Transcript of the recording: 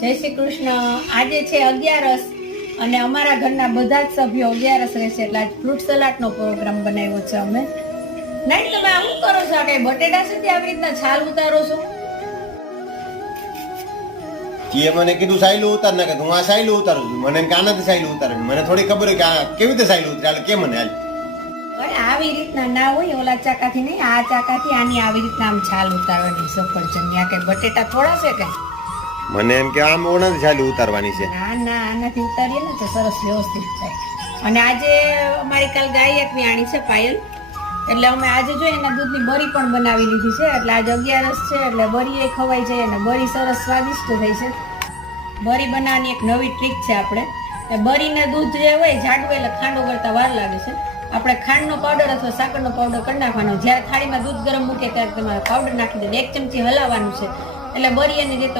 જય શ્રી કૃષ્ણ. આજે છે 11 અને અમારા ઘરના બધા જ સભ્યો 11 રહેશે એટલે આજ ફ્રૂટ સલાડનો પ્રોગ્રામ બનાવ્યો છે અમે. નહીં તમે આમ કરો છો કે બટેટા છે તે આવી રીતના છાલ ઉતારો છો? જીએ મને કીધું સાયલું ઉતાર ના કે હું આ સાયલું ઉતારું છું. મને એમ કે આનાથી સાયલું ઉતારે. મને થોડી ખબર હોય કે આ કેવી રીતે સાયલું ઉતારે કે મને હાલ. અરે આવી રીતના ના હોય, ઓલા ચાકાથી નહીં, આ ચાકાથી આની આવી રીતના આમ છાલ ઉતારવાની સફરજનની. આ કઈ બટેટા થોડા છે કઈ? મને એમ કે આમ ઓનાથી સાયલું ઉતારવાની છે. ના ના, આનાથી ઉતારીએ ને તો સરસ વ્યવસ્થિત થાય. અને આજે અમારી કાલ ગાય એક આણી છે પાયલ, એટલે અમે આજે જો એના દૂધની બરી પણ બનાવી લીધી છે. એટલે આજે 11 છે એટલે બરી એ ખવાઈ જાય અને બરી સરસ સ્વાદિષ્ટ થઈ છે. બરી બનાવવાની એક નવી ટ્રીક છે આપણે. બરીને દૂધ જે હોય જાડું એટલે ખાંડ ઓગળતા વાર લાગે છે. આપણે ખાંડનો પાવડર અથવા સાકરનો પાવડર કરી નાખવાનો. જ્યારે થાળીમાં દૂધ ગરમ મૂકે ત્યારે તમારે પાવડર નાખી દે, 1 ચમચી હલાવવાનું છે એટલે બરી એની રીતે